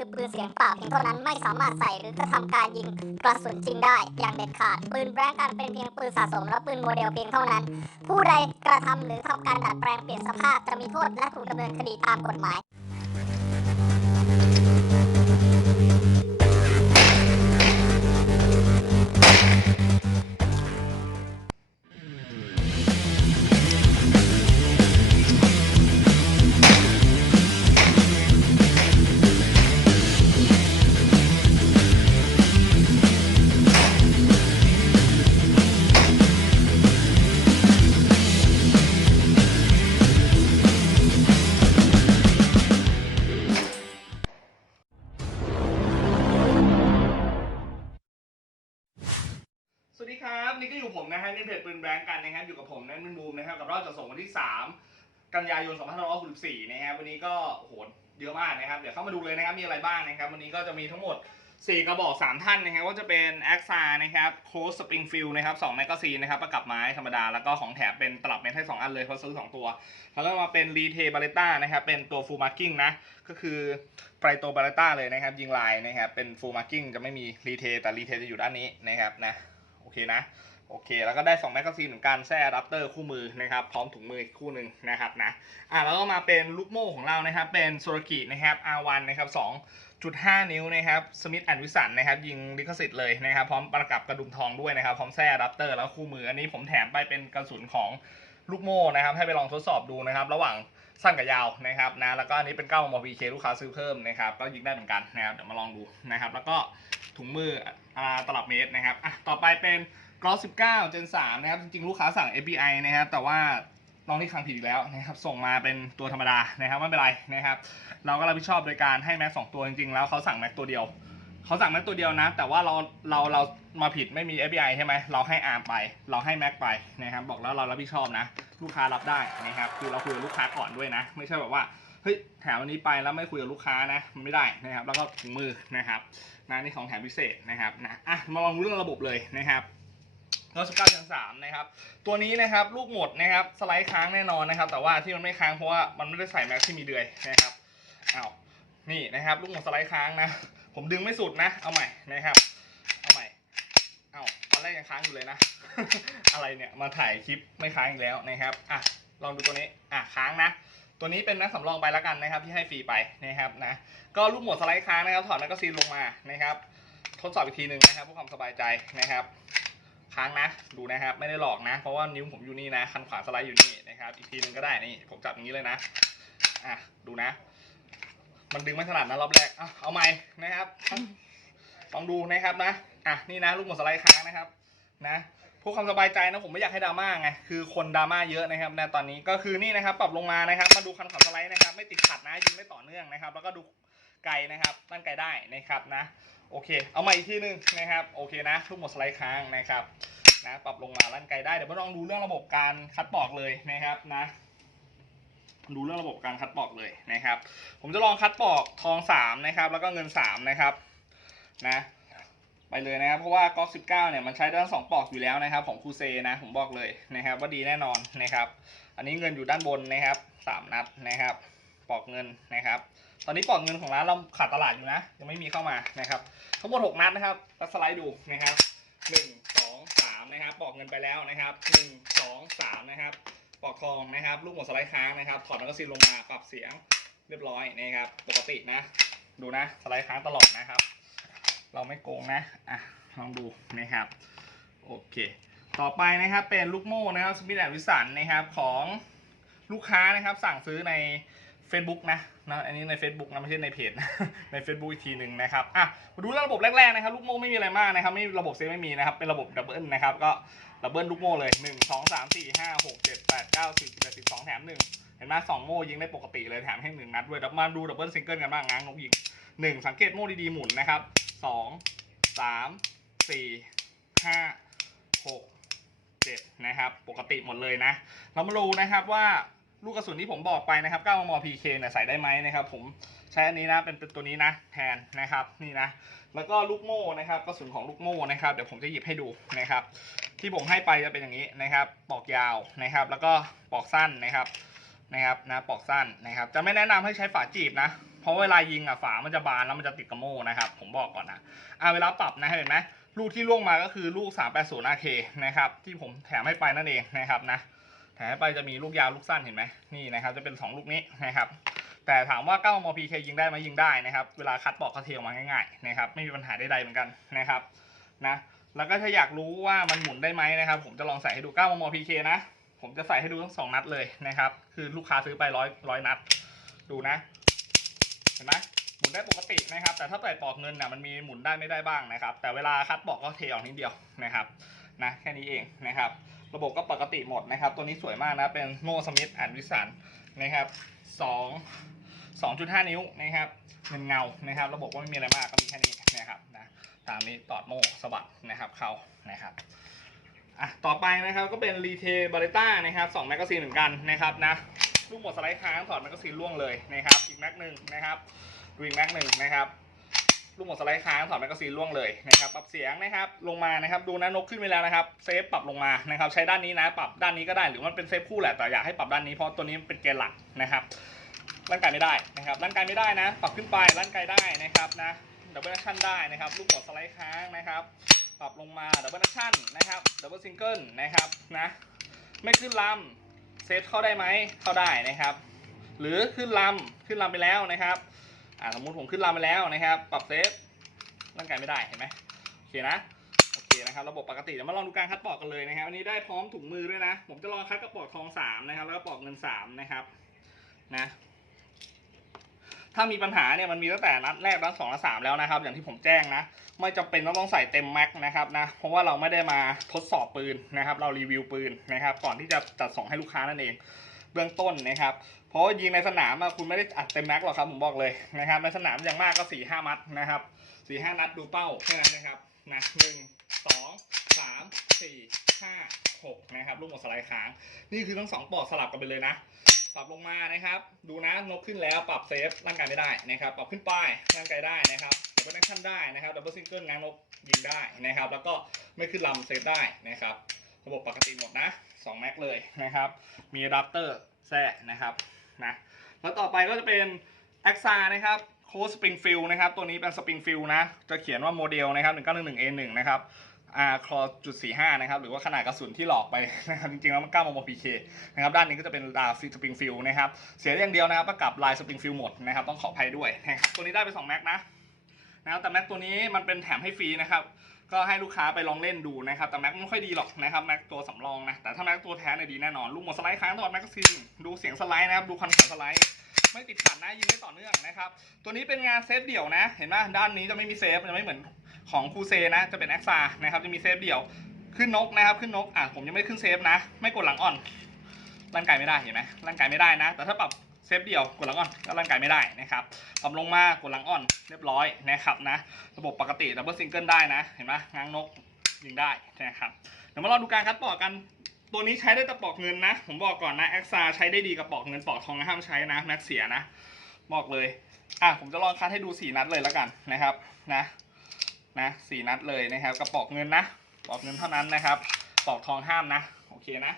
คือปืนเสียงเปล่าเพียงเท่านั้นไม่สามารถใส่หรือกระทำการยิงกระสุนจริงได้ อย่างเด็ดขาด ปืนแบล็กกันเป็นเพียงปืนสะสมและปืนโมเดลเพียงเท่านั้น ผู้ใดกระทำหรือทำการดัดแปลงเปลี่ยนสภาพจะมีโทษและถูกดำเนินคดีตามกฎหมาย สวัสดีครับ นี่ก็อยู่ผมนะฮะนี่เพจปืนแบงกันนะครับอยู่กับผมแนนมินบูมนะครับกับรอบจะส่งวันที่ 3 กันยายน2564นะครับวันนี้ก็โอ้โหเยอะมากนะครับ เดี๋ยวเข้ามาดูเลยนะครับมีอะไรบ้างนะครับ วันนี้ก็จะมีทั้งหมด 4 กระบอก 3 ท่านนะครับว่าจะเป็นแอคซานะครับโคสสปริงฟิลนะครับ2แมกกาซีนนะครับประกับไม้ธรรมดา แล้วก็ของแถมเป็นตลับเม็ดให้2อันเลยเพราะซื้อ 2 ตัว แล้วก็มาเป็นรีเทบาเลต้านะครับเป็นตัวฟูลมาร์กิ้งนะก็คือไฟโตบาเลต้าเลยนะครับยิงลายนะครับเป็นฟูลมาร์กิ้งจะไม่มีรีเทแต่รีเทจะอยู่ด้านนี้นะครับนะ อเคนะโอเค แล้วก็ได้2แมกกาซีนเหมือนกันแซ่อะแดปเตอร์คู่มือนะครับ พร้อมถุงมืออีกคู่หนึ่งนะครับนะอะแล้วก็มาเป็นลูกโม่ของเรานะครับ เป็นโซลกินะครับ R1 นะครับ2.5 นิ้วนะครับสมิธแอนวิสันนะครับ ยิงลิขสิทธิ์เลยนะครับ พร้อมประกับกระดุมทองด้วยนะครับ พร้อมแซ่อะแดปเตอร์แล้วคู่มือ อันนี้ผมแถมไปเป็นกระสุนของลูกโม่นะครับ ให้ไปลองทดสอบดูนะครับ ระหว่าง สั้นกับยาวนะครับนะแล้วก็อันนี้เป็น9มม PK ลูกค้าซื้อเพิ่มนะครับก็ยิงได้เหมือนกันนะครับเดี๋ยวมาลองดูนะครับ แล้วก็ถุงมืออ่าตลับเมตรนะครับอะต่อไปเป็นกรอ19 Gen 3นสามนะครับจริงๆลูกค้าสั่ง API นะครับแต่ว่าน้องที่คลังผิดอีกแล้วนะครับส่งมาเป็นตัวธรรมดานะครับไม่เป็นไรนะครับ เราก็รับผิดชอบโดยการให้แม็กสองตัวจริงๆแล้วเขาสั่งแม็กตัวเดียว เขาสั่งแม็กตัวเดียวนะ แต่ว่าเราเราเรามาผิดไม่มี API ใช่ไหมเราให้อาร์มไป เราให้แม็กไปนะครับ บอกแล้วเรารับผิดชอบนะ ลูกค้ารับได้นะครับ คือเราคุยกับลูกค้าก่อนด้วยนะ ไม่ใช่แบบว่าเฮ้ยแถมอันนี้ไปแล้วไม่คุยกับลูกค้านะมันไม่ได้นะครับ แล้วก็ถุงมือนะครับนะนี่ของแถมพิเศษนะครับนะอะมาลองดูเรื่องระบบเลยนะครับร้อยสิบเก้าจังสามนะครับ ตัวนี้นะครับลูกหมดนะครับสไลด์ค้างแน่นอนนะครับ แต่ว่าที่มันไม่ค้างเพราะว่ามันไม่ได้ใส่แม็กที่มีเดือยนะครับอ้าวนี่นะครับ ลูกหมดสไลด์ค้างนะ ผมดึงไม่สุดนะ เอาใหม่นะครับ เอาใหม่ เอาตอนแรกยังค้างอยู่เลยนะ อะไรเนี่ย มาถ่ายคลิปไม่ค้างอีกแล้วนะครับ อะ ลองดูตัวนี้ อะ ค้างนะ ตัวนี้เป็นนักสำรองไปแล้วกันนะครับ ที่ให้ฟรีไปนะครับนะ ก็ลูกหมดสไลด์ค้างนะครับ ถอดแมกกาซีนลงมานะครับ ทดสอบอีกทีหนึ่งนะครับเพื่อความสบายใจนะครับ ค้างนะ ดูนะครับ ไม่ได้หลอกนะ เพราะว่านิ้วผมอยู่นี่นะ คันขวาสไลด์อยู่นี่นะครับ อีกทีหนึ่งก็ได้นี่ ผมจับอย่างนี้เลยนะ อะ ดูนะ มันดึงไม่ถนัดนะรอบแรกอะเอาใหม่นะครับลองดูนะครับนะอะนี่นะลูกหมดสไลด์ค้างนะครับ นะพื่อความสบายใจนะผมไม่อยากให้ดราม่าไงคือคนดราม่าเยอะนะครับในตอนนี้ก็คือนี่นะครับ ปรับลงมานะครับ มาดูคันขวาสไลด์นะครับ ไม่ติดขัดนะยิงไม่ต่อเนื่องนะครับ แล้วก็ดูไกลนะครับ ตั้งไกลได้นะครับนะ โอเค เอาใหม่อีกทีหนึงนะครับโอเคนะลูกหมดสไลด์ค้างนะครับนะปรับลงมาลั่นไกลได้เดี๋ยวมาลองดูเรื่องระบบการคัดปอกเลยนะครับนะ ดูเรื่องระบบการคัดปอกเลยนะครับ ผมจะลองคัดปอกทองสามนะครับ แล้วก็เงินสามนะครับนะไปเลยนะครับ เพราะว่าก๊อกสิบเก้าเนี่ยมันใช้ได้ทั้งสองปอกอยู่แล้วนะครับ ของคูเซนะผมบอกเลยนะครับ ว่าดีแน่นอนนะครับ อันนี้เงินอยู่ด้านบนนะครับสามนัดนะครับ ปอกเงินนะครับ ตอนนี้ปอกเงินของร้านเราขาดตลาดอยู่นะ ยังไม่มีเข้ามานะครับ ทั้งหมดหกนัดนะครับก็สไลด์ดูนะครับหนึ่งสองสามนะครับ ปอกเงินไปแล้วนะครับหนึ่งสองสามนะครับ ปอกทองนะครับ ลูกหมดสไลด์ค้างนะครับถอดมันก็ซีนลงมาปรับเสียงเรียบร้อยนะครับ ปกตินะ ดูนะสไลด์ค้างตลอดนะครับ เราไม่โกงนะอะลองดูนะครับโอเค ต่อไปนะครับเป็นลูกโม่นะครับสมิธแอนวิสันนะครับของลูกค้านะครับสั่งซื้อใน Facebook นะนะอันนี้ใน Facebook นะไม่ใช่ในเพจนะใน Facebook อีกทีหนึ่งนะครับอะมาดูเรื่องระบบแรกๆนะครับลูกโม่ไม่มีอะไรมากนะครับไม่ระบบเซฟไม่มีนะครับเป็นระบบดับเบิลนะครับก็ดับเบิลลูกโม่เลย 1 2 3 4 5 6 7 8 9 10 11 12แถม1เห็นไหมสองโม่ยิงได้ปกติเลยแถมให้หนึ่งนัดด้วยมาดูดับเบิลซิงเกิลกันบ้างง้างนกยิงหนึ่งสังเกตโม่ดีๆหมุนนะครับสองสามสี่ห้าหกเจ็ดนะครับ ปกติหมดเลยนะ เรามาดูนะครับว่า ลูกกระสุนที่ผมบอกไปนะครับ 9 มม PK เนี่ยใส่ได้ไหมนะครับ ผมใช้อันนี้นะเป็นตัวนี้นะแทนนะครับนี่นะ แล้วก็ลูกโม่นะครับกระสุนของลูกโม่นะครับเดี๋ยวผมจะหยิบให้ดูนะครับ ที่ผมให้ไปจะเป็นอย่างนี้นะครับ ปอกยาวนะครับ แล้วก็ปอกสั้นนะครับนะครับนะปอกสั้นนะครับ จะไม่แนะนำให้ใช้ฝาจีบนะเพราะเวลายิงอะฝามันจะบานแล้วมันจะติดกระโม่นะครับ ผมบอกก่อนนะอ่าเวลาปรับนะเห็นไหมลูกที่ล่วงมาก็คือลูก 380 AK นะครับที่ผมแถมให้ไปนั่นเองนะครับนะ แถไปจะมีลูกยาวลูกสั้นเห็นไหมนี่นะครับจะเป็น 2 ลูกนี้นะครับแต่ถามว่า9มม PK ยิงได้ไหมยิงได้นะครับ เวลาคัดปอกเขาเทออกมาง่ายๆนะครับไม่มีปัญหาใดๆเหมือนกันนะครับนะแล้วก็ถ้าอยากรู้ว่ามันหมุนได้ไหมนะครับ ผมจะลองใส่ให้ดู9มม PK นะ ผมจะใส่ให้ดูทั้งสองนัดเลยนะครับ คือลูกค้าซื้อไปร้อยร้อยนัด ดูนะ เห็นไหมหมุนได้ปกตินะครับ แต่ถ้าใส่ปอกเงินนะมันมีหมุนได้ไม่ได้บ้างนะครับ แต่เวลาคัดปอกก็เทออกนิดเดียวนะครับนะแค่นี้เองนะครับ ระบบก็ปกติหมดนะครับ ตัวนี้สวยมากนะ เป็นโมสมิธแอนวิสันนะครับสองสองจุดห้านิ้วนะครับเงินเงานะครับ ระบบก็ไม่มีอะไรมากก็มีแค่นี้นะครับนะตามนี้ตอดโมสะบัดนะครับเขานะครับอะต่อไปนะครับก็เป็นรีเทบาริต้านะครับสองแมกกาซีนเหมือนกันนะครับนะลูกหมดสไลด์ค้างถอดแมกกาซีนล่วงเลยนะครับ อีกแม็กหนึ่งนะครับดูอีกแม็กหนึ่งนะครับ ลูกหมดสไลด์ค้างถอดแมกกาซีนล่วงเลยนะครับปรับเสียงนะครับลงมานะครับดูนะนกขึ้นไปแล้วนะครับเซฟปรับลงมานะครับใช้ด้านนี้นะปรับด้านนี้ก็ได้หรือมันเป็นเซฟคู่แหละแต่อยากให้ปรับด้านนี้เพราะตัวนี้มันเป็นเกณฑ์หลักนะครับร่างกายไม่ได้นะครับร่างกายไม่ได้นะ ปรับขึ้นไปร่างกายได้นะครับนะดับเบิลแอคชั่นได้นะครับลูกหมดสไลด์ค้างนะครับปรับลงมาดับเบิลแอคชั่นนะครับดับเบิลซิงเกิลนะครับนะไม่ขึ้นลำเซฟเข้าได้ไหมเข้าได้นะครับ หรือขึ้นลำขึ้นลำไปแล้วนะครับ อ่าสมมุติผมขึ้นลำไปแล้วนะครับ ปรับเซฟร่างกายไม่ได้เห็นไหมโอเคนะโอเคนะครับระบบปกติเดี๋ยวมาลองดูการคัดปอกกันเลยนะครับวันนี้ได้พร้อมถุงมือด้วยนะ ผมจะลองคัดกระปอกทองสามนะครับ แล้วก็ปอกเงินสามนะครับนะ ถ้ามีปัญหาเนี่ยมันมีตั้งแต่นัดแรกนัดสองนัดสามแล้วนะครับ อย่างที่ผมแจ้งนะ ไม่จำเป็นต้องต้องใส่เต็มแม็กนะครับนะเพราะว่าเราไม่ได้มาทดสอบปืนนะครับ เรารีวิวปืนนะครับ ก่อนที่จะจัดส่งให้ลูกค้านั่นเอง เบื้องต้นนะครับ เพราะว่ายิงในสนามคุณไม่ได้อัดเต็มแม็กหรอกครับผมบอกเลยนะครับในสนามอย่างมากก็สี่ห้ามัดนะครับสี่ห้านัดดูเป้าแค่นั้นนะครับนะหนึ่งสองสามสี่ห้าหกนะครับลูกหมดสไลด์ค้าง นี่คือทั้งสองปอกสลับกันไปเลยนะปรับลงมานะครับ ดูนะนกขึ้นแล้วปรับเซฟร่างกายไม่ได้นะครับ ปรับขึ้นป้ายร่างกายได้นะครับดับเบิลแอคชั่นได้นะครับดับเบิลซิงเกิลง้างนกยิงได้นะครับ แล้วก็ไม่ขึ้นลำเซฟได้นะครับ ระบบปกติหมดนะ2แม็กเลยนะครับ มีอะแดปเตอร์แทรกนะครับนะแล้วต่อไปก็จะเป็น a x a นะครับโค้ดสปริงฟิลนะครับ ตัวนี้เป็นสปริงฟิลนะ จะเขียนว่าโมเดลนะครับ 1911A1 นะครับอาคลอจุด45นะครับ หรือว่าขนาดกระสุนที่หลอกไปนะครับจริงๆแล้วมัน9มม PK นะครับ ด้านนี้ก็จะเป็นดาฟิสปริงฟิลนะครับ เสียอย่างเดียวนะครับประกับลายสปริงฟิลหมดนะครับ ต้องขออภัยด้วยนะครับตัวนี้ได้ไป2แม็กนะนะครับแต่แม็กตัวนี้มันเป็นแถมให้ฟรีนะครับ ก็ให้ลูกค้าไปลองเล่นดูนะครับแต่แม็กไม่ค่อยดีหรอกนะครับแม็กตัวสำรองนะแต่ถ้าแม็กตัวแท้เนี่ยดีแน่นอนลูกหมดสไลด์ค้างตลอดแม็กซีนดูเสียงสไลด์นะครับดูคอนขันสไลด์ไม่ติดขัดนะยิงได้ต่อเนื่องนะครับ ตัวนี้เป็นงานเซฟเดี่ยวนะ เห็นไหมด้านนี้จะไม่มีเซฟจะไม่เหมือนของคูเซนะ จะเป็นแอคซานะครับจะมีเซฟเดี่ยวขึ้นนกนะครับ ขึ้นนกอะผมยังไม่ขึ้นเซฟนะ ไม่กดหลังอ่อนร่างกายไม่ได้เห็นไหมร่างกายไม่ได้นะ แต่ถ้าปรับ เซฟเดียวกดหลังอ่อนก็ร่างกายไม่ได้นะครับปรับลงมากดหลังอ่อนเรียบร้อยนะครับนะระบบปกติดับเบิลซิงเกิลได้นะ เห็นไหมง้างนกยิงได้นะครับเดี๋ยวมาลองดูการคัดปอกกันตัวนี้ใช้ได้แต่ปอกเงินนะ ผมบอกก่อนนะแอคซาใช้ได้ดีกับปอกเงินปอกทองห้ามใช้นะแม็กเสียนะ บอกเลยอะผมจะลองคัดให้ดูสี่นัดเลยแล้วกันนะครับนะนะสี่นัดเลยนะครับกับปอกเงินนะปอกเงินเท่านั้นนะครับ ปอกทองห้ามนะ โอเคนะ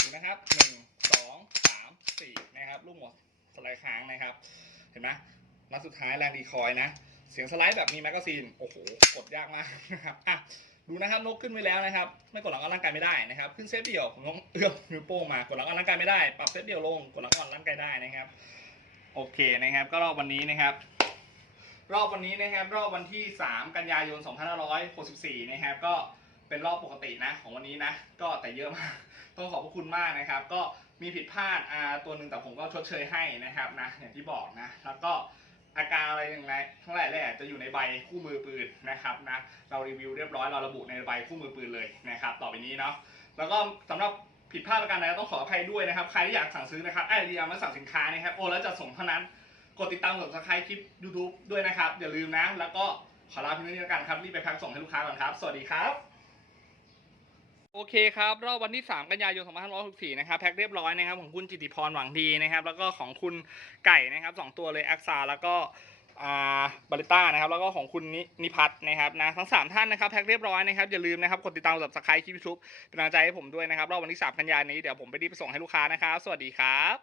ดูนะครับหนึ่งสองสามสี่นะครับลูกหมด สไลด์ค้างนะครับ เห็นไหมนัดสุดท้ายแรงดีคอยนะ เสียงสไลด์แบบมีแมกกาซีน โอ้โห กดยากมากนะครับอะดูนะครับนกขึ้นไปแล้วนะครับ ไม่กดหลังอ่อนร่างกายไม่ได้นะครับ ขึ้นเซฟเดี่ยวผมต้องเอื้อมนิ้วโป้งมากดหลังอ่อนร่างกายไม่ได้ ปรับเซฟเดี่ยวลงกดหลังอ่อนร่างกายได้นะครับ โอเคนะครับ ก็รอบวันนี้นะครับ รอบวันนี้นะครับ รอบวันที่ 3 กันยายน 2564 นะครับ ก็เป็นรอบปกตินะของวันนี้นะ ก็แต่เยอะมาก ต้องขอบพระคุณมากนะครับ ก็มีผิดพลาดอ่าตัวหนึ่งแต่ผมก็ชดเชยให้นะครับนะอย่างที่บอกนะ แล้วก็อาการอะไรอย่างไรทั้งหลายแหละจะอยู่ในใบคู่มือปืนนะครับนะเรารีวิวเรียบร้อยเราระบุในใบคู่มือปืนเลยนะครับ ต่อไปนี้เนาะแล้วก็สำหรับผิดพลาดประการใดก็ต้องขออภัยด้วยนะครับใครที่อยากสั่งซื้อนะครับไอเดียมาสั่งสินค้านะครับโอนแล้วจะส่งเท่านั้นกดติดตามกด subscribe คลิป YouTube ด้วยนะครับ อย่าลืมนะ แล้วก็ขอลาเพียงเท่านี้แล้วกันครับรีบไปแพ็คส่งให้ลูกค้าก่อนครับ สวัสดีครับ โอเคครับ รอบวันที่ 3 กันยายน 2564 นะครับ แพ็คเรียบร้อยนะครับ ของคุณจิติพรหวังดีนะครับ แล้วก็ของคุณไก่นะครับสองตัวเลยแอคซาแล้วก็อ่าบาริต้านะครับ แล้วก็ของคุณนิพัฒน์นะครับนะทั้ง 3 ท่านนะครับ แพ็คเรียบร้อยนะครับ อย่าลืมนะครับ กดติดตามกด subscribe คลิปยูทูปเป็นกำลังใจให้ผมด้วยนะครับ รอบวันที่ 3 กันยายนนี้ เดี๋ยวผมไปรีบไปส่งให้ลูกค้านะครับ สวัสดีครับ